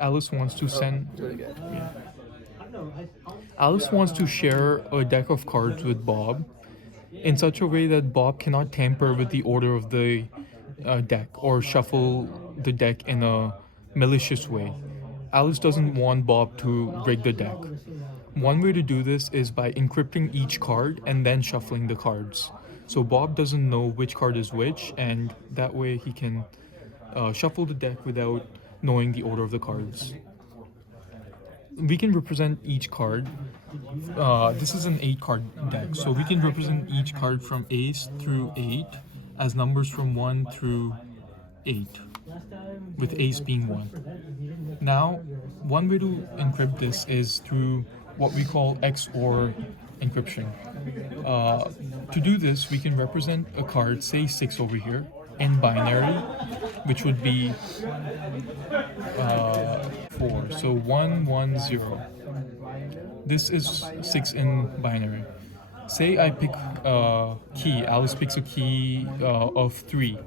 Alice wants to send. Alice wants to share a deck of cards with Bob in such a way that Bob cannot tamper with the order of the deck or shuffle the deck in a malicious way. Alice doesn't want Bob to rig the deck. One way to do this is by encrypting each card and then shuffling the cards. So Bob doesn't know which card is which, and that way he can shuffle the deck without knowing the order of the cards. We can represent each card. This is an 8 card deck, so we can represent each card from ace through 8 as numbers from 1 through 8, with ace being 1. Now, one way to encrypt this is through what we call XOR encryption. To do this, we can represent a card, say 6 over here, in binary, which would be 4. So 1, 1, 0. This is 6 in binary. Say I pick a key, Alice picks a key of 3.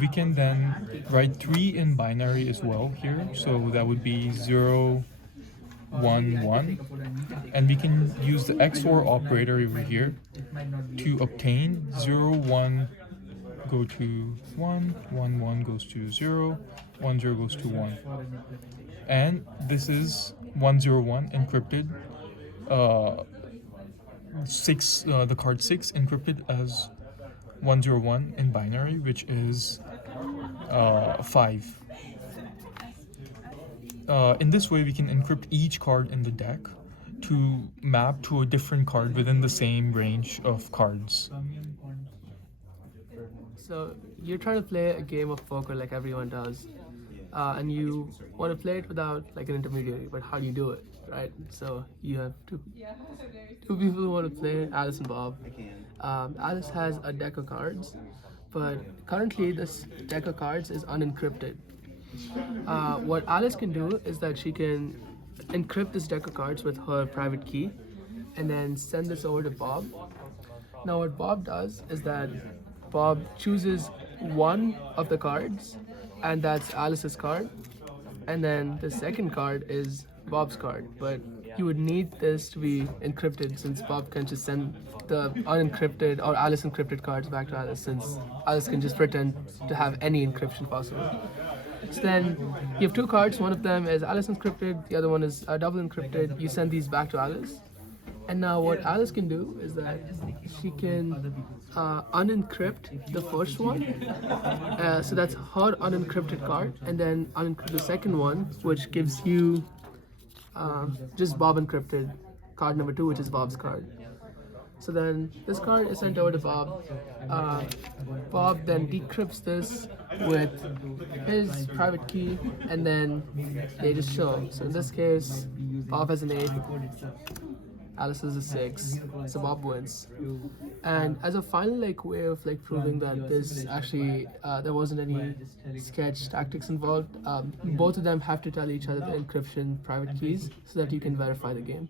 We can then write 3 in binary as well here. So that would be 0, 1, 1. And we can use the XOR operator over here to obtain 0, 1, go to 1, 1, 1 goes to 0, 1, 0 goes to 1. And this is 101 encrypted. The card 6 encrypted as 101 in binary, which is 5. In this way, we can encrypt each card in the deck to map to a different card within the same range of cards. So you're trying to play a game of poker like everyone does, and you want to play it without like an intermediary. But how do you do it, right? So you have two people who want to play, Alice and Bob. Alice has a deck of cards, but currently this deck of cards is unencrypted. What Alice can do is that she can encrypt this deck of cards with her private key, and then send this over to Bob. Now what Bob does is that Bob chooses one of the cards, and that's Alice's card, and then the second card is Bob's card. But you would need this to be encrypted, since Bob can just send the unencrypted or Alice encrypted cards back to Alice, since Alice can just pretend to have any encryption possible. So then you have 2 cards, one of them is Alice encrypted, the other one is double encrypted. You send these back to Alice. And now what Alice can do is that she can unencrypt the first one. So that's her unencrypted card, and then unencrypt the second one, which gives you just Bob encrypted card number 2, which is Bob's card. So then this card is sent over to Bob. Bob then decrypts this with his private key, and then they just show. So in this case, Bob has an 8. Alice is a 6, so Bob wins. And as a final way of proving that this actually there wasn't any sketch tactics involved, both of them have to tell each other the encryption private keys so that you can verify the game.